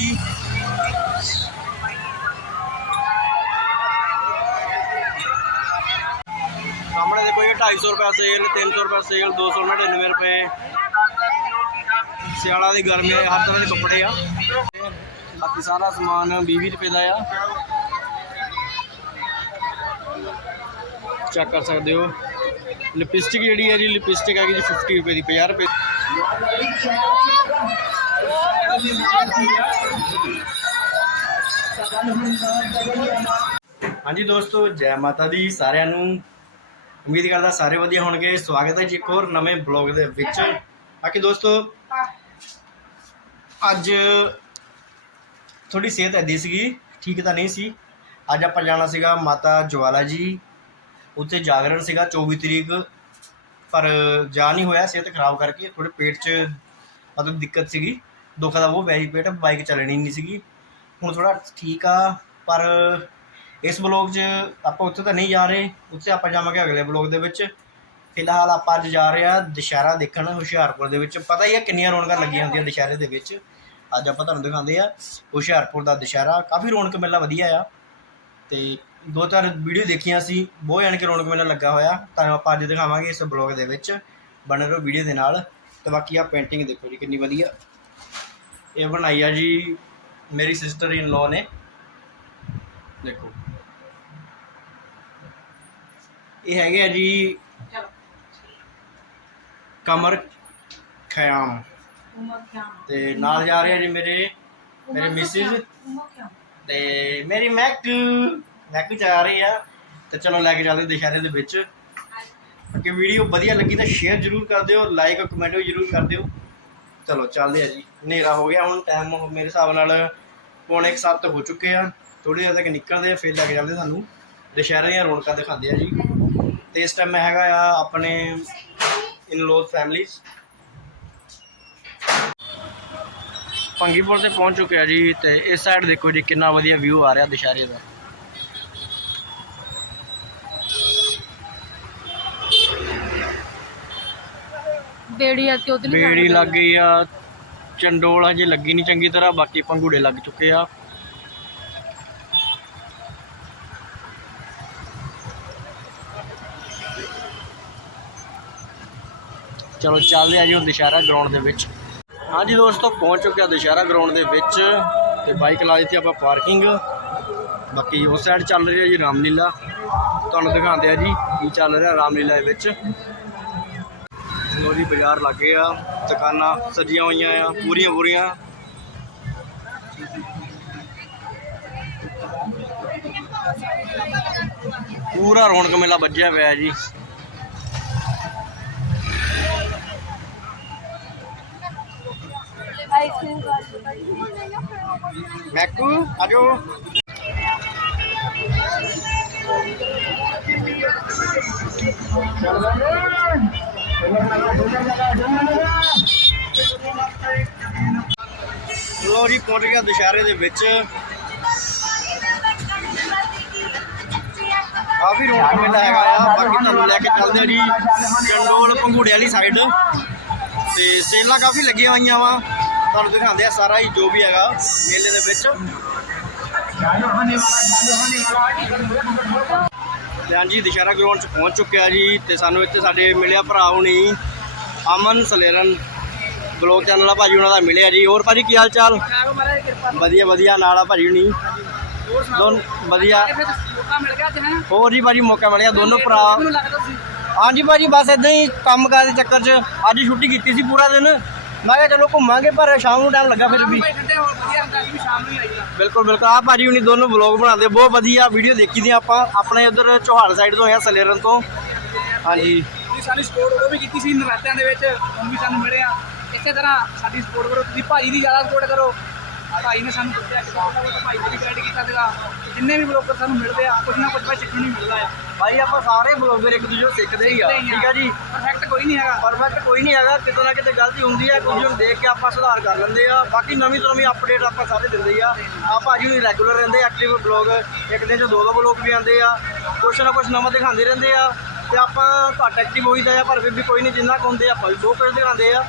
ਜੀ। ਸਾਹਮਣੇ ਦੇਖੋ ਇਹ 250 ਰੁਪਏ ਸੇਲ 300 ਰੁਪਏ ਸੇਲ 299 ਰੁਪਏ। ਸਿਆਲਾਂ ਦੀ ਗਰਮੀ ਹੈ, ਹਰ ਤਰ੍ਹਾਂ ਦੇ ਕੱਪੜੇ ਆ। ਬਾਕੀ ਸਾਰਾ ਸਮਾਨ 20 ਰੁਪਏ ਦਾ ਆ। ਚੈੱਕ ਕਰ ਸਕਦੇ ਹੋ। ਲਿਪਸਟਿਕ ਜਿਹੜੀ ਹੈ ਜੀ, ਲਿਪਸਟਿਕ ਹੈਗੀ ਜੀ 50 ਰੁਪਏ ਦੀ 50 ਰੁਪਏ ਹਾਂਜੀ ਦੋਸਤੋ, ਜੈ ਮਾਤਾ ਦੀ ਸਾਰਿਆਂ ਨੂੰ ਉਮੀਦ ਕਰਦਾ ਸਾਰੇ ਵਧੀਆ ਹੋਣਗੇ। ਸਵਾਗਤ ਹੈ ਜੀ ਇੱਕ ਹੋਰ ਨਵੇਂ ਬਲੌਗ ਦੇ ਵਿੱਚ। ਬਾਕੀ ਦੋਸਤੋ, ਅੱਜ ਥੋੜੀ ਸਿਹਤ ਐਦੀ ਸੀਗੀ, ਠੀਕ ਤਾਂ ਨਹੀਂ ਸੀ। ਅੱਜ ਆਪਾਂ ਜਾਣਾ ਸੀਗਾ ਮਾਤਾ ਜਵਾਲਾ ਜੀ, ਉੱਥੇ ਜਾਗਰਣ ਸੀਗਾ 24 ਤਰੀਕ। ਪਰ ਜਾ ਨਹੀਂ ਹੋਇਆ, ਸਿਹਤ ਖਰਾਬ ਕਰਕੇ ਥੋੜੇ ਪੇਟ 'ਚ ਮਤਲਬ ਦਿੱਕਤ ਸੀਗੀ। ਦੁੱਖ ਦਾ ਉਹ ਵੈਰੀ ਪੇਟ ਬਾਈਕ ਚੱਲਣੀ ਨਹੀਂ ਸੀਗੀ। ਹੁਣ ਥੋੜਾ ਠੀਕ ਆ, ਪਰ ਇਸ ਬਲੌਗ 'ਚ ਆਪਾਂ ਉੱਥੇ ਤਾਂ ਨਹੀਂ ਜਾ ਰਹੇ, ਉੱਥੇ ਆਪਾਂ ਜਾਵਾਂਗੇ ਅਗਲੇ ਬਲੌਗ ਦੇ ਵਿੱਚ। ਫਿਲਹਾਲ ਆਪਾਂ ਅੱਜ ਜਾ ਰਹੇ ਆ ਦੁਸ਼ਹਿਰਾ ਦੇਖਣ, ਹੁਸ਼ਿਆਰਪੁਰ ਦੇ ਵਿੱਚ। ਪਤਾ ਹੀ ਆ ਕਿੰਨੀਆਂ ਰੌਣਕਾਂ ਲੱਗੀਆਂ ਹੁੰਦੀਆਂ ਦੁਸ਼ਹਿਰੇ ਦੇ ਵਿੱਚ। ਅੱਜ ਆਪਾਂ ਤੁਹਾਨੂੰ ਦਿਖਾਉਂਦੇ ਆ ਹੁਸ਼ਿਆਰਪੁਰ ਦਾ ਦੁਸ਼ਹਿਰਾ। ਕਾਫੀ ਰੌਣਕ ਮੇਲਾ ਵਧੀਆ ਆ। ਤੇ ਦੋ ਚਾਰ ਵੀਡੀਓ ਦੇਖੀਆਂ ਸੀ, ਬਹੁਤ ਜਾਣ ਕੇ ਰੌਣਕ ਮੇਲਾ ਲੱਗਾ ਹੋਇਆ। ਤੁਹਾਨੂੰ ਆਪਾਂ ਅੱਜ ਦਿਖਾਵਾਂਗੇ ਇਸ ਬਲੌਗ ਦੇ ਵਿੱਚ। ਬਣੇ ਰਹੋ ਵੀਡੀਓ ਦੇ ਨਾਲ। ਤੇ ਬਾਕੀ ਆ ਪੇਂਟਿੰਗ ਦੇਖੋ ਜੀ, ਕਿੰਨੀ ਵਧੀਆ। ਇਹ ਬਣਾਈ ਆ ਜੀ ਮੇਰੀ ਸਿਸਟਰ ਇਨ ਲਾਅ ਨੇ। ਦੇਖੋ। ਇਹ ਹੈਗੇ ਆ ਜੀ ਕਮਰ ਖਿਆਮ। ਤੇ ਨਾਲ ਜਾ ਰਹੇ ਆ ਜੀ ਮੇਰੇ ਮੇਰੇ ਮਿਸਿਸ ਤੇ ਮੇਰੀ ਮੈਕ ਮੈਕ ਜਾ ਰਹੀ ਆ। ਤੇ ਚਲੋ ਲੈ ਕੇ ਚੱਲਦੇ ਦੁਸ਼ਹਿਰੇ ਦੇ ਵਿੱਚ। ਕਿ ਵੀਡੀਓ ਵਧੀਆ ਲੱਗੀ ਤਾਂ ਸ਼ੇਅਰ ਜਰੂਰ ਕਰ ਦਿਓ ਲਾਈਕ ਕਮੈਂਟ ਵੀ ਜਰੂਰ ਕਰ ਦਿਓ। ਚਲੋ, ਚੱਲਦੇ ਆ ਜੀ। ਹਨੇਰਾ ਹੋ ਗਿਆ, ਹੁਣ ਟਾਈਮ ਮੇਰੇ ਹਿਸਾਬ ਨਾਲ ਪੌਣੇ 7 ਹੋ ਚੁੱਕੇ ਆ। ਥੋੜੀ ਦੇਰ ਤੱਕ ਨਿਕਲਦੇ ਆ, ਫਿਰ ਲੱਗ ਜਾਂਦੇ ਸਾਨੂੰ। ਦੁਸ਼ਹਿਰੇ ਦੀਆਂ ਰੌਣਕਾਂ ਦਿਖਾਉਂਦੇ ਆ ਜੀ। ਤੇ ਇਸ ਟਾਈਮ ਹੈਗਾ ਆ ਆਪਣੇ ਇਨ ਲੋਜ਼ ਫੈਮਲੀਜ਼ ਭੰਗੀਪੁਰ ਤੇ ਪਹੁੰਚ ਚੁੱਕੇ ਆ ਜੀ, ਤੇ ਇਸ ਸਾਈਡ ਦੇਖੋ ਜੀ, ਕਿੰਨਾ ਵਧੀਆ ਵਿਊ ਆ ਰਿਹਾ ਦੁਸ਼ਹਿਰੇ ਦਾ। ਬੇੜੀ ਆ ਕੇ ਉਧਰ ਬੇੜੀ ਲੱਗ ਗਈ ਆ। ਚੰਡੋਲ ਹਜੇ ਲੱਗੀ ਨਹੀਂ ਚੰਗੀ ਤਰ੍ਹਾਂ ਬਾਕੀ ਪੰਗੂੜੇ ਲੱਗ ਚੁੱਕੇ ਆ। ਚਲੋ ਚੱਲਦੇ ਆ ਜੀ ਹੁਣ ਦੁਸ਼ਹਿਰਾ ਗਰਾਊਂਡ ਦੇ ਵਿੱਚ। ਹਾਂਜੀ ਦੋਸਤੋ ਪਹੁੰਚ ਚੁੱਕੇ ਆ ਦੁਸ਼ਹਿਰਾ ਗਰਾਊਂਡ ਦੇ ਵਿੱਚ ਤੇ ਬਾਈਕ ਲਾ ਦਿੱਤੀ ਆਪਾਂ ਪਾਰਕਿੰਗ ਬਾਕੀ ਉਸ ਸਾਈਡ ਚੱਲ ਰਹੀ ਹੈ ਜੀ ਰਾਮਲੀਲਾ। ਤੁਹਾਨੂੰ ਦਿਖਾਉਂਦੇ ਆ ਜੀ ਕੀ ਚੱਲ ਰਿਹਾ ਰਾਮਲੀਲਾ ਦੇ ਵਿੱਚ। ਲੋਰੀ ਬਾਜ਼ਾਰ ਲੱਗੇ ਆ, ਦੁਕਾਨਾਂ ਸਜੀਆਂ ਹੋਈਆਂ ਆ, ਪੂਰੀਆਂ ਪੂਰੀਆਂ। ਪੂਰਾ ਰੌਣਕ ਮੇਲਾ ਵੱਜਿਆ ਪਿਆ ਜੀ। ਆਈਸਕ੍ਰੀਮ ਮੈਕੂ ਆਜੋ ਲੋ ਜੀ, ਪਹੁੰਚ ਗਿਆ ਦੁਸ਼ਹਿਰੇ ਦੇ ਵਿੱਚ। ਕਾਫੀ ਰੌਣਕ ਮੇਲਾ ਹੈਗਾ ਆ। ਬਾਕੀ ਤੁਹਾਨੂੰ ਲੈ ਕੇ ਚੱਲਦੇ ਆ ਜੀ ਚੰਡੋਲ ਪੰਘੂੜੇ ਵਾਲੀ ਸਾਈਡ ਤੇ ਸੇਲਾਂ ਕਾਫੀ ਲੱਗੀਆਂ ਹੋਈਆਂ ਵਾ। ਤੁਹਾਨੂੰ ਦਿਖਾਉਂਦੇ ਆ ਸਾਰਾ ਹੀ ਜੋ ਵੀ ਹੈਗਾ ਮੇਲੇ ਦੇ ਵਿੱਚ। ਤੇ ਹਾਂਜੀ ਦੁਸ਼ਹਿਰਾ ਗਰਾਊਂਡ ਚ ਪਹੁੰਚ ਚੁੱਕਿਆ ਜੀ ਤੇ ਸਾਨੂੰ ਇੱਥੇ ਸਾਡੇ ਮਿਲਿਆ ਭਰਾ ਹੁਣੀ ਅਮਨ ਸਲੇਰਨ ਬਲੌਗ ਚੈਨਲ ਆ ਭਾਜੀ ਉਹਨਾਂ ਦਾ ਮਿਲਿਆ ਜੀ। ਹੋਰ ਭਾਜੀ ਕੀ ਹਾਲ ਚਾਲ ਵਧੀਆ ਵਧੀਆ ਨਾਲ ਆ ਭਾਜੀ ਹੁਣੀ। ਦੋਨ ਵਧੀਆ। ਮਿਲ ਗਿਆ ਤੇ ਹੈ ਹੋਰ ਜੀ ਭਾਜੀ ਮੌਕਾ ਮਿਲ ਗਿਆ ਦੋਨੋਂ ਭਰਾ। ਹਾਂਜੀ ਭਾਜੀ ਬਸ ਇਦਾਂ ਹੀ ਕੰਮ ਕਾਰ ਦੇ ਚੱਕਰ 'ਚ ਅੱਜ ਛੁੱਟੀ ਕੀਤੀ ਸੀ ਪੂਰਾ ਦਿਨ। ਮੈਂ ਕਿਹਾ ਚਲੋ ਘੁੰਮਾਂਗੇ ਪਰ ਸ਼ਾਮ ਨੂੰ ਟਾਈਮ ਲੱਗਾ ਫਿਰ ਵੀ। ਭਾਈ ਠੰਡੇ ਹੋ ਵਧੀਆ ਹੁੰਦਾ ਸੀ ਵੀ ਸ਼ਾਮ ਨੂੰ ਹੀ ਆਈਦਾ ਬਿਲਕੁਲ ਬਿਲਕੁਲ। ਆ ਭਾਜੀ ਹੁਣੀ ਦੋਨੋਂ ਵਲੌਗ ਬਣਾਉਂਦੇ ਬਹੁਤ ਵਧੀਆ ਵੀਡੀਓ ਦੇਖੀ ਦੀ ਆਪਾਂ। ਆਪਣੇ ਉਧਰ ਚੋਹਾਲ ਸਾਈਡ ਤੋਂ ਆ ਸਲੇਰਨ ਤੋਂ। ਹਾਂਜੀ। ਤੁਸੀਂ ਸਾਡੀ ਸਪੋਰਟ ਉਹ ਵੀ ਕੀਤੀ ਸੀ ਨਰਾਤਿਆਂ ਦੇ ਵਿੱਚ ਹੁਣ ਵੀ ਸਾਨੂੰ ਮਿਲੇ ਆ। ਇਸੇ ਤਰ੍ਹਾਂ ਸਾਡੀ ਸਪੋਰਟ ਕਰੋ ਤੁਸੀਂ ਭਾਈ ਦੀ ਜ਼ਿਆਦਾ ਸਪੋਰਟ ਕਰੋ। ਭਾਈ ਨੇ ਸਾਨੂੰ ਦੱਸਿਆ ਕਿ ਭਾਈ ਨੇ ਗਾਈਡ ਕੀਤਾ ਸੀਗਾ। ਜਿੰਨੇ ਵੀ ਬਲੋਗਰ ਸਾਨੂੰ ਮਿਲਦੇ ਆ ਕੁਝ ਨਾ ਕੁਝ ਸਿੱਖਣ ਨੂੰ ਮਿਲਦਾ ਆ। ਭਾਈ ਆਪਾਂ ਸਾਰੇ ਬਲੌਗਰ ਇੱਕ ਦੂਜੇ ਨੂੰ ਸਿੱਖਦੇ ਹੀ ਆ। ਠੀਕ ਆ ਜੀ? ਪਰਫੈਕਟ ਕੋਈ ਨਹੀਂ ਹੈਗਾ। ਪਰਫੈਕਟ ਕੋਈ ਨਹੀਂ ਹੈਗਾ। ਕਿਤੇ ਨਾ ਕਿਤੇ ਗਲਤੀ ਹੁੰਦੀ ਹੈ ਕੁਝ ਨੂੰ ਦੇਖ ਕੇ ਆਪਾਂ ਸੁਧਾਰ ਕਰ ਲੈਂਦੇ ਆ। ਬਾਕੀ ਨਵੀਂ ਤੋਂ ਨਵੀਂ ਅਪਡੇਟ ਆਪਾਂ ਸਾਰੇ ਦਿੰਦੇ ਆ। ਆ ਭਾਜੀ ਵੀ ਰੈਗੂਲਰ ਰਹਿੰਦੇ ਐਕਟਿਵ ਬਲੌਗ ਇੱਕ ਦਿਨ 'ਚ ਦੋ ਦੋ ਬਲੌਗ ਵੀ ਆਉਂਦੇ ਆ। ਕੁਛ ਨਾ ਕੁਛ ਨਵਾਂ ਦਿਖਾਉਂਦੇ ਰਹਿੰਦੇ ਆ। ਤੇ ਆਪਾਂ ਘੱਟ ਐਕਟਿਵ ਹੋਈਦਾ ਆ ਪਰ ਫਿਰ ਵੀ ਕੋਈ ਨਹੀਂ ਜਿੰਨਾ ਹੁੰਦੇ ਆ ਆਪਾਂ ਵੀ ਬਹੁਤ ਕੁਝ ਦਿਖਾਉਂਦੇ ਆ।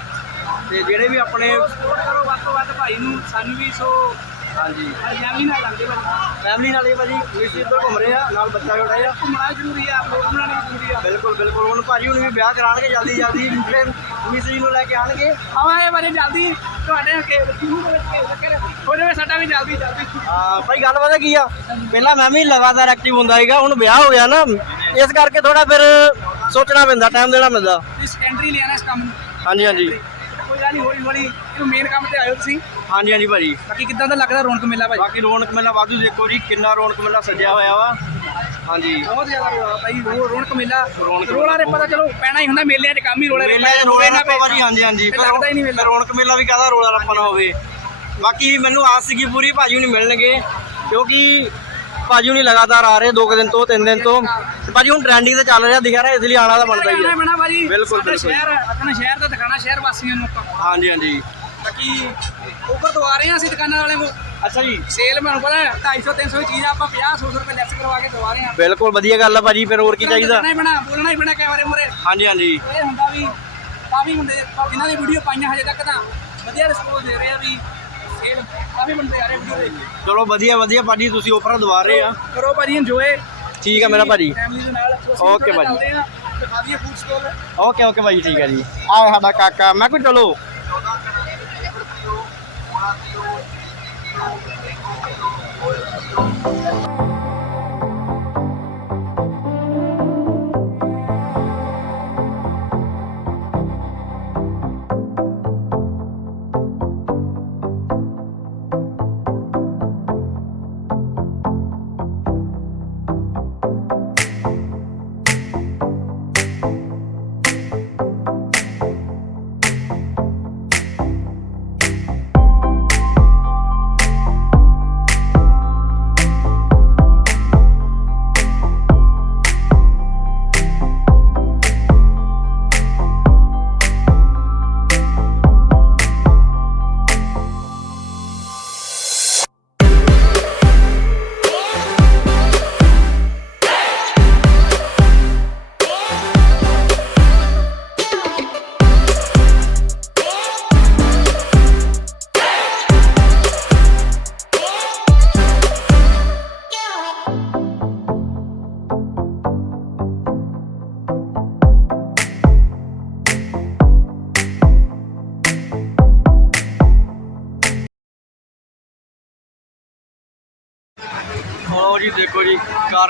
ਤੇ ਜਿਹੜੇ ਵੀ ਆਪਣੇ ਸਪੋਰਟ ਕਰੋ ਵੱਧ ਤੋਂ ਵੱਧ ਭਾਈ ਨੂੰ। ਸਾਨੂੰ ਵੀ ਸੋ ਹਾਂਜੀ। ਫੈਮਿਲੀ ਨਾਲ ਲੱਗਦੇ ਭਾਈ। ਫੈਮਿਲੀ ਨਾਲ ਹੀ ਭਾਜੀ ਵੀਰ ਇੱਧਰ ਘੁੰਮ ਰਹੇ ਆ ਨਾਲ ਬੱਚਾ ਛੋਟਾ ਜਿਹਾ ਘੁੰਮਣਾ ਜ਼ਰੂਰੀ ਆ ਲੋਕ ਬਣਾਉਣਾ ਵੀ ਜ਼ਰੂਰੀ ਆ। ਬਿਲਕੁਲ ਬਿਲਕੁਲ। ਹੁਣ ਭਾਜੀ ਹੁਣ ਵੀ ਵਿਆਹ ਕਰਾਣਗੇ ਜਲਦੀ ਜਲਦੀ। ਫਿਰ ਮਿਸ ਜੀ ਨੂੰ ਲੈ ਕੇ ਆਣਗੇ ਆਵਾਂਗੇ ਬਾਰੇ ਜਲਦੀ। ਤੁਹਾਡੇ ਕੇ ਕਿਉਂ ਦੇ ਵਿੱਚ ਕੇ ਉਹਦੇ ਵਿੱਚ ਸਾਡਾ ਵੀ ਜਲਦੀ ਜਲਦੀ। ਹਾਂ ਭਾਈ ਗੱਲ ਪਤਾ ਕੀ ਆ? ਪਹਿਲਾਂ ਮੈਂ ਵੀ ਲਗਾਤਾਰ ਐਕਟਿਵ ਹੁੰਦਾ ਸੀਗਾ ਹੁਣ ਵਿਆਹ ਹੋ ਗਿਆ ਨਾ। ਇਸ ਕਰਕੇ ਥੋੜਾ ਫਿਰ ਸੋਚਣਾ ਪੈਂਦਾ ਟਾਈਮ ਦੇਣਾ ਪੈਂਦਾ। ਤੁਸੀਂ ਸੈਕੰਡਰੀ ਲਿਆਣਾ ਇਸ ਕੰਮ ਨੂੰ। ਹਾਂਜੀ ਹਾਂਜੀ। ਕੋਈ ਗੱਲ ਨਹੀਂ ਹੌਲੀ ਹੌਲੀ ਇਹਨੂੰ ਮੇਨ ਕੰਮ ਤੇ ਆਇਓ ਤੁਸੀਂ। ਹਾਂਜੀ ਹਾਂਜੀ ਭਾਜੀ। ਬਾਕੀ ਕਿੱਦਾਂ ਦਾ ਲੱਗਦਾ ਰੌਣਕ ਮੇਲਾ ਭਾਈ ਬਾਕੀ ਰੌਣਕ ਮੇਲਾ ਵਾਧੂ ਦੇਖੋ ਜੀ ਕਿੰਨਾ ਰੌਣਕ ਮੇਲਾ ਸਜਿਆ ਹੋਇਆ ਵਾ। ਹਾਂਜੀ। ਬਹੁਤ ਜ਼ਿਆਦਾ ਰੌਲਾ ਭਾਈ ਰੋ- ਰੌਣਕ ਮੇਲਾ। ਰੌਣਕ ਰੋਲਾ ਰੇ ਪਤਾ ਚਲੋ ਪੈਣਾ ਹੀ ਹੁੰਦਾ ਮੇਲਿਆਂ 'ਚ ਕੰਮ ਹੀ ਰੋਲੇ ਮੇਲੇ ਰੋਲਾ ਰੱਪਾ ਭਾਜੀ ਹਾਂਜੀ ਹਾਂਜੀ। ਫਿਰ ਲੱਗਦਾ ਹੀ ਨਹੀਂ ਮੇਲਾ। ਰੌਣਕ ਮੇਲਾ ਵੀ ਕਾਹਦਾ ਰੋਲਾ ਰੱਪਾ ਨਾ ਹੋਵੇ। ਬਾਕੀ ਮੈਨੂੰ ਆਸ ਸੀਗੀ ਪੂਰੀ ਭਾਜੀ ਨੂੰ ਮਿਲਣਗੇ। ਕਿਉਂਕਿ ਭਾਜੀ ਹੁਣੀ ਲਗਾਤਾਰ ਆ ਰਹੇ ਦੋ ਕੁ ਦਿਨ ਤੋਂ ਤਿੰਨ ਦਿਨ ਤੋਂ। ਤੇ ਭਾਜੀ ਹੁਣ ਟ੍ਰੈਂਡਿੰਗ ਤੇ ਚੱਲ ਰਿਹਾ ਦਿਖ ਰਿਹਾ ਇਸ ਲਈ ਆਣਾ ਤਾਂ ਬਣਦਾ ਹੀ ਹੈ ਭਾਜੀ। ਬਿਲਕੁਲ, ਬਿਲਕੁਲ। ਸ਼ਹਿਰ ਆਪਣਾ ਸ਼ਹਿਰ ਦਾ ਦਿਖਾਣਾ ਸ਼ਹਿਰ ਵਾਸੀਆਂ ਨੂੰ ਆਪਾਂ। ਹਾਂਜੀ ਹਾਂਜੀ। ਬਾਕੀ ਉੱਪਰ ਤੋਂ ਆ ਰਹੇ ਹਾਂ ਅਸੀਂ ਦੁਕਾਨਾਂ ਵਾਲਿਆਂ ਕੋਲ ਅੱਛਾ ਜੀ। ਸੇਲ ਮੈਨੂੰ ਪਤਾ ਹੈ 250 300 ਦੀ ਚੀਜ਼ ਆ, ਆਪਾਂ 50 100 ਰੁਪਏ ਲੈਸ ਕਰਵਾ ਕੇ ਦਵਾ ਰਹੇ ਹਾਂ ਬਿਲਕੁਲ ਵਧੀਆ ਗੱਲ ਆ ਭਾਜੀ ਫਿਰ ਹੋਰ ਕੀ ਚਾਹੀਦਾ ਬੋਲਣਾ ਹੀ ਬਣਾ ਬੋਲਣਾ ਹੀ ਬਣਾ ਕੈਮਰੇ ਮੂਰੇ ਹਾਂਜੀ ਹਾਂਜੀ। ਇਹ ਹੁੰਦਾ ਵੀ ਕਾਫੀ ਬੰਦੇ ਜਿਨ੍ਹਾਂ ਦੀ ਵੀਡੀਓ ਪਾਈਆਂ ਹਜੇ ਤੱਕ ਤਾਂ ਵਧੀਆ ਰਿਸਪੌਂਸ ਦੇ ਰਹੇ ਆ ਵੀ ਸੇਲ ਕਾਫੀ ਬੰਦੇ ਆ ਰਹੇ ਵੀਡੀਓ ਦੇ ਚਲੋ ਵਧੀਆ ਵਧੀਆ ਭਾਜੀ ਤੁਸੀਂ ਉਪਰ ਦਵਾ ਰਹੇ ਆ। ਕਰੋ ਭਾਜੀ ਇੰਜੋਏ ਠੀਕ ਆ ਮੇਰਾ ਭਾਜੀ। ਫੈਮਿਲੀ ਦੇ ਨਾਲ Okay ਭਾਜੀ। ਦਿਖਾ ਦਈਏ ਫੂਡ ਸਟਾਲ ਓਕੇ ਓਕੇ ਭਾਜੀ ਠੀਕ ਆ ਜੀ। ਆ ਸਾਡਾ ਕਾਕਾ ਮੈਂ ਕੋਈ ਚਲੋ Oh.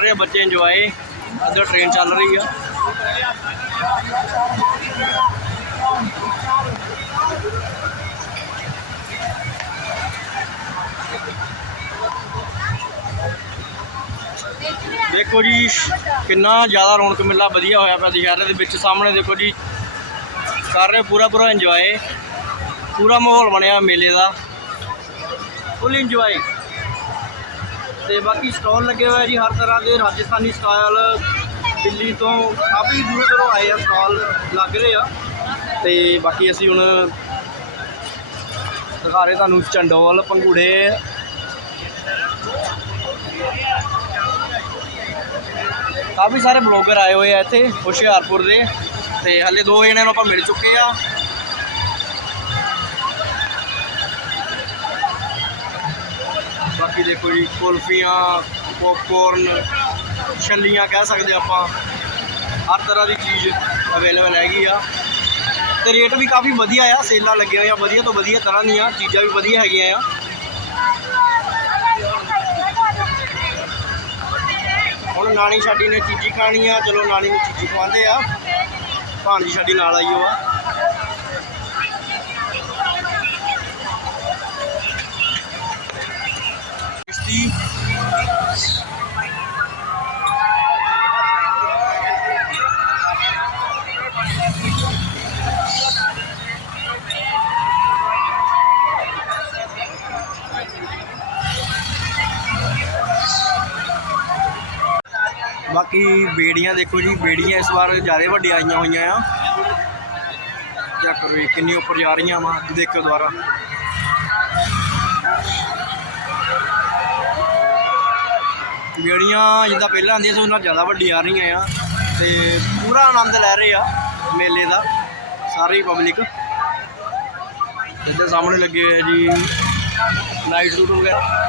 ਕਰ ਰਹੇ ਆ, ਬੱਚੇ ਇੰਜੋਏ ਇੱਧਰ ਟ੍ਰੇਨ ਚੱਲ ਰਹੀ ਆ। ਦੇਖੋ ਜੀ, ਕਿੰਨਾ ਜ਼ਿਆਦਾ ਰੌਣਕ ਮੇਲਾ ਵਧੀਆ ਹੋਇਆ ਪਿਆ ਦੁਸ਼ਹਿਰੇ ਦੇ ਵਿੱਚ। ਸਾਹਮਣੇ ਦੇਖੋ ਜੀ, ਕਰ ਰਹੇ ਪੂਰਾ ਪੂਰਾ ਇੰਜੋਏ ਪੂਰਾ ਮਾਹੌਲ ਬਣਿਆ ਮੇਲੇ ਦਾ। ਫੁੱਲ ਇੰਜੋਏ ਤੇ ਬਾਕੀ ਸਟਾਲ ਲੱਗੇ ਹੋਏ ਆ ਜੀ ਹਰ ਤਰ੍ਹਾਂ ਦੇ ਰਾਜਸਥਾਨੀ ਸਟਾਈਲ ਦਿੱਲੀ ਤੋਂ ਕਾਫੀ ਦੂਰ ਦੂਰੋਂ ਆਏ ਆ ਸਟਾਲ ਲੱਗ ਰਹੇ ਆ। ਤੇ ਬਾਕੀ ਅਸੀਂ ਹੁਣ ਦਿਖਾ ਰਹੇ ਤੁਹਾਨੂੰ ਚੰਡੋਲ ਪੰਗੂੜੇ ਕਾਫੀ ਸਾਰੇ ਬਲੌਗਰ ਆਏ ਹੋਏ ਆ ਇੱਥੇ ਹੁਸ਼ਿਆਰਪੁਰ ਦੇ। ਤੇ ਹਲੇ ਦੋ ਜਣਿਆਂ ਨੂੰ ਆਪਾਂ ਮਿਲ ਚੁੱਕੇ ਆ। ਬਾਕੀ ਦੇਖੋ ਜੀ, ਕੁਲਫੀਆਂ ਪੌਪਕੌਰਨ ਛੱਲੀਆਂ ਕਹਿ ਸਕਦੇ ਆਪਾਂ। ਹਰ ਤਰ੍ਹਾਂ ਦੀ ਚੀਜ਼ ਅਵੇਲੇਬਲ ਹੈਗੀ ਆ। ਤੇ ਰੇਟ ਵੀ ਕਾਫੀ ਵਧੀਆ ਆ ਸੇਲਾਂ ਲੱਗੀਆਂ ਹੋਈਆਂ ਵਧੀਆ ਤੋਂ ਵਧੀਆ ਤਰ੍ਹਾਂ ਦੀਆਂ ਚੀਜ਼ਾਂ ਵੀ ਵਧੀਆ ਹੈਗੀਆਂ ਆ। ਹੁਣ ਨਾਨੀ ਸਾਡੀ ਨੇ ਚੀਜ਼ੀ ਖਾਣੀ ਆ, ਚਲੋ ਨਾਨੀ ਨੂੰ ਚੀਜ਼ੀ ਖਵਾਉਂਦੇ ਆ। ਭਾਣਜੀ ਸਾਡੀ ਨਾਲ ਆਈ ਹੋ ਦੇਖੋ ਜੀ, ਬੇੜੀਆਂ ਇਸ ਵਾਰ ਜ਼ਿਆਦਾ ਵੱਡੀਆਂ ਆਈਆਂ ਹੋਈਆਂ ਆ। ਚੈੱਕ ਕਰੋ ਜੀ, ਕਿੰਨੀ ਉੱਪਰ ਜਾ ਰਹੀਆਂ ਵਾ ਦੇਖੋ ਦੁਬਾਰਾ। ਬੇੜੀਆਂ ਜਿੱਦਾਂ ਪਹਿਲਾਂ ਆਉਂਦੀਆਂ ਸੀ, ਉਹਨਾਂ ਨਾਲੋਂ ਜ਼ਿਆਦਾ ਵੱਡੀਆਂ ਆ ਰਹੀਆਂ ਆ ਤੇ ਪੂਰਾ ਆਨੰਦ ਲੈ ਰਹੇ ਆ ਮੇਲੇ ਦਾ, ਸਾਰੀ ਪਬਲਿਕ ਇੱਥੇ ਸਾਹਮਣੇ ਲੱਗੇ ਹੋਏ ਆ ਜੀ ਲਾਈਟ ਸੂਟ ਵਗੈਰਾ।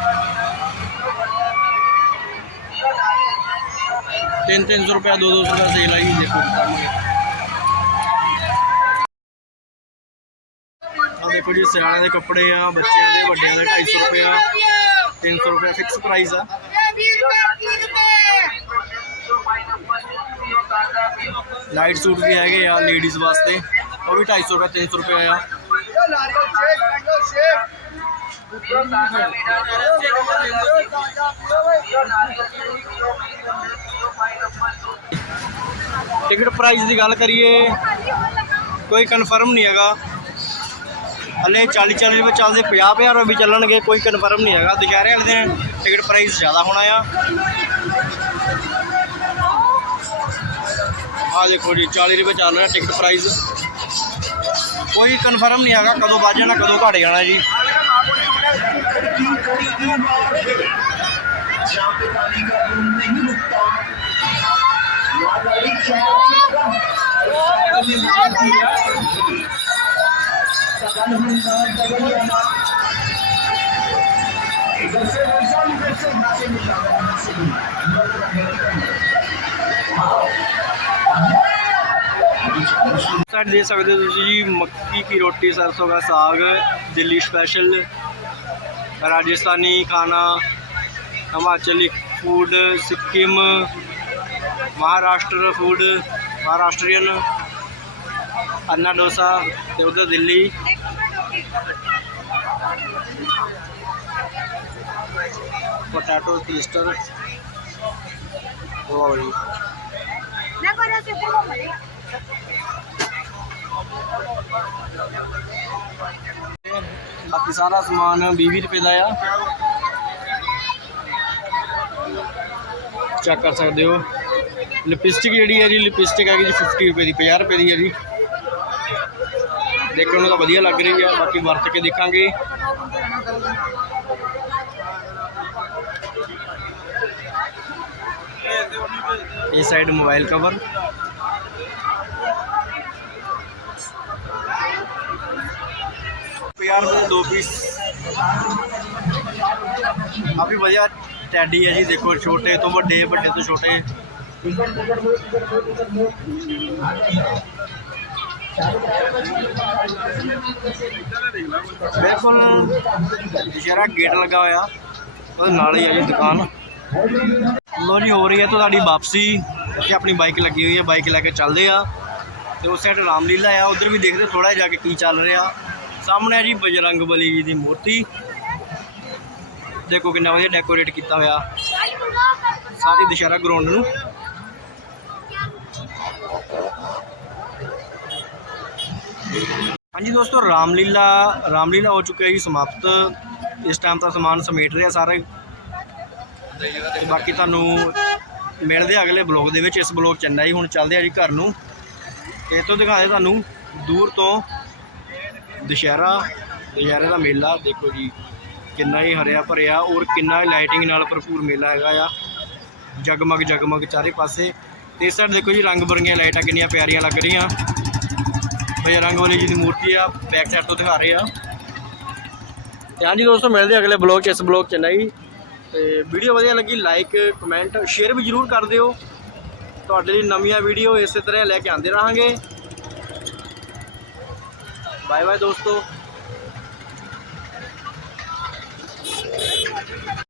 ਤਿੰਨ ਤਿੰਨ ਸੌ ਰੁਪਇਆ ਦੋ ਦੋ ਸੌ ਦਾ ਸੇਲ ਆਈ ਦੇਖੋ ਆ ਦੇਖੋ ਜੀ, ਸਿਆਣਿਆਂ ਦੇ ਕੱਪੜੇ ਆ, ਬੱਚਿਆਂ ਦੇ, ਵੱਡਿਆਂ ਦੇ 250 ਰੁਪਇਆ। 300 ਰੁਪਇਆ ਫਿਕਸ ਪ੍ਰਾਈਸ ਆ। ਲਾਈਟ ਸੂਟ ਵੀ ਹੈਗੇ ਆ ਲੇਡੀਜ਼ ਵਾਸਤੇ। ਉਹ ਵੀ 250 ਰੁਪਏ 300 ਰੁਪਏ ਆ। ਟਿਕਟ ਪ੍ਰਾਈਸ ਦੀ ਗੱਲ ਕਰੀਏ, ਕੋਈ ਕਨਫਰਮ ਨਹੀਂ ਹੈਗਾ। ਹਲੇ 40 40 ਰੁਪਏ ਚੱਲਦੇ 50 50 ਰੁਪਏ ਵੀ ਚੱਲਣਗੇ, ਕੋਈ ਕਨਫਰਮ ਨਹੀਂ ਹੈਗਾ। ਦੁਸਹਿਰੇ ਵਾਲੇ ਦਿਨ ਟਿਕਟ ਪ੍ਰਾਈਸ ਜ਼ਿਆਦਾ ਹੋਣਾ ਆ। ਆ ਦੇਖੋ ਜੀ 40 ਰੁਪਏ ਚੱਲ ਰਿਹਾ ਟਿਕਟ ਪ੍ਰਾਈਸ ਕੋਈ ਕਨਫਰਮ ਨਹੀਂ ਹੈਗਾ ਕਦੋਂ ਵੱਜ ਜਾਣਾ, ਕਦੋਂ ਘਟ ਜਾਣਾ ਜੀ। ਸਾਡ ਦੇ ਸਰ ਦੇ ਸਕਦੇ ਤੁਸੀਂ ਜੀ, ਮੱਕੀ ਦੀ ਰੋਟੀ ਸਰਸੋਂ ਦਾ ਸਾਗ, ਦਿੱਲੀ ਸਪੈਸ਼ਲ ਰਾਜਸਥਾਨੀ ਖਾਣਾ, ਹਿਮਾਚਲੀ ਫੂਡ ਸਿੱਕਮ ਮਹਾਰਾਸ਼ਟਰ ਫੂਡ, ਮਹਾਰਾਸ਼ਟਰੀਅਨ, ਅੰਨਾ ਡੋਸਾ ਤੇ ਉਧਰ ਦਿੱਲੀ। ਪੋਟੈਟੋ ਕ੍ਰਿਸਟਲ ਬਾਕੀ ਸਾਰਾ ਸਮਾਨ 20 ਰੁਪਏ ਦਾ ਆ। ਚੈੱਕ ਕਰ ਸਕਦੇ ਹੋ। ਲਿਪਸਟਿਕ ਜਿਹੜੀ ਹੈ ਜੀ, ਲਿਪਸਟਿਕ ਹੈਗੀ ਜੀ 50 ਰੁਪਏ ਦੀ 50 ਰੁਪਏ ਦੀ ਹੈ ਜੀ। ਦੇਖਣ ਨੂੰ ਤਾਂ ਵਧੀਆ ਲੱਗ ਰਹੀ ਆ, ਬਾਕੀ ਵਰਤ ਕੇ ਦੇਖਾਂਗੇ। ਇਹ ਸਾਈਡ ਮੋਬਾਈਲ ਕਵਰ ਪੰਜਾਹ ਰੁਪਏ ਦੇ ਦੋ ਪੀਸ ਆ ਵੀ ਵਧੀਆ ਟੈਡੀ ਹੈ ਜੀ ਦੇਖੋ ਛੋਟੇ ਤੋਂ ਵੱਡੇ ਵੱਡੇ ਤੋਂ ਛੋਟੇ ਬਿਲਕੁਲ ਜਿਹੜਾ ਗੇਟ ਲੱਗਾ ਹੋਇਆ। ਉਹਦੇ ਨਾਲ ਹੀ ਹੈ ਜੀ ਦੁਕਾਨ। ਲੋ ਜੀ, ਹੋ ਰਹੀ ਹੈ ਤੁਹਾਡੀ ਵਾਪਸੀ। ਤੇ ਆਪਣੀ ਬਾਈਕ ਲੱਗੀ ਹੋਈ ਹੈ ਬਾਈਕ ਲੈ ਕੇ ਚੱਲਦੇ ਆ। ਤੇ ਉਸ ਸਾਈਡ ਰਾਮਲੀਲਾ ਆ, ਉਧਰ ਵੀ ਦੇਖਦੇ ਥੋੜਾ ਜਿਹਾ ਜਾ ਕੇ ਕੀ ਚੱਲ ਰਿਹਾ। ਸਾਹਮਣੇ ਹੈ ਜੀ ਬਜਰੰਗ ਬਲੀ ਜੀ ਦੀ ਮੂਰਤੀ। ਦੇਖੋ ਕਿੰਨਾ ਵਧੀਆ ਡੈਕੋਰੇਟ ਕੀਤਾ ਹੋਇਆ। ਸਾਰੀ ਦੁਸ਼ਹਿਰਾ ਗਰਾਊਂਡ ਨੂੰ। ਹਾਂਜੀ ਦੋਸਤੋ, ਰਾਮਲੀਲਾ ਰਾਮਲੀਲਾ ਹੋ ਚੁੱਕਿਆ ਜੀ ਸਮਾਪਤ। ਇਸ ਟਾਈਮ ਤਾਂ ਸਮਾਨ ਸਮੇਟ ਰਿਹਾ ਸਾਰਾ। ਤੇ ਬਾਕੀ ਤੁਹਾਨੂੰ ਮਿਲਦੇ ਆ ਅਗਲੇ ਬਲੌਗ ਦੇ ਵਿੱਚ। ਇਸ ਬਲੌਗ ਚੰਨਾ ਹੀ ਹੁਣ ਚੱਲਦੇ ਆ ਜੀ ਘਰ ਨੂੰ। ਤੇ ਇੱਥੋਂ ਦਿਖਾਏ ਤੁਹਾਨੂੰ ਦੂਰ ਤੋਂ ਦੁਸ਼ਹਿਰਾ, ਦੁਸ਼ਹਿਰੇ ਦਾ ਮੇਲਾ। ਦੇਖੋ ਜੀ, ਕਿੰਨਾ ਹੀ ਹਰਿਆ ਭਰਿਆ ਔਰ ਕਿੰਨਾ ਹੀ ਲਾਈਟਿੰਗ ਨਾਲ ਭਰਪੂਰ ਮੇਲਾ ਹੈਗਾ ਆ। ਜਗਮਗ ਜਗਮਗ ਚਾਰੇ ਪਾਸੇ। ਤੇ ਇਸ ਸਾਈਡ ਦੇਖੋ ਜੀ, ਰੰਗ ਬਰੰਗੀਆਂ ਲਾਈਟਾਂ ਕਿੰਨੀਆਂ ਪਿਆਰੀਆਂ ਲੱਗ ਰਹੀਆਂ। ਬਜਰੰਗ ਵਾਲੀ ਜੀ ਦੀ ਮੂਰਤੀ ਆ ਬੈਕ ਸਾਈਡ ਤੋਂ ਦਿਖਾ ਰਹੇ ਆ। ਤੇ ਹਾਂਜੀ ਦੋਸਤੋ, ਮਿਲਦੇ ਅਗਲੇ ਬਲੌਗ 'ਚ ਇਸ ਬਲੌਗ 'ਚ ਨਹੀਂ ਤੇ ਵੀਡੀਓ ਵਧੀਆ ਲੱਗੀ ਲਾਈਕ ਕਮੈਂਟ ਸ਼ੇਅਰ ਵੀ ਜਰੂਰ ਕਰ ਦਿਓ। ਤੁਹਾਡੇ ਲਈ ਨਵੀਆਂ ਵੀਡੀਓ ਇਸੇ ਤਰ੍ਹਾਂ ਲੈ ਕੇ ਆਉਂਦੇ ਰਹਾਂਗੇ। ਬਾਏ ਬਾਏ ਦੋਸਤੋ।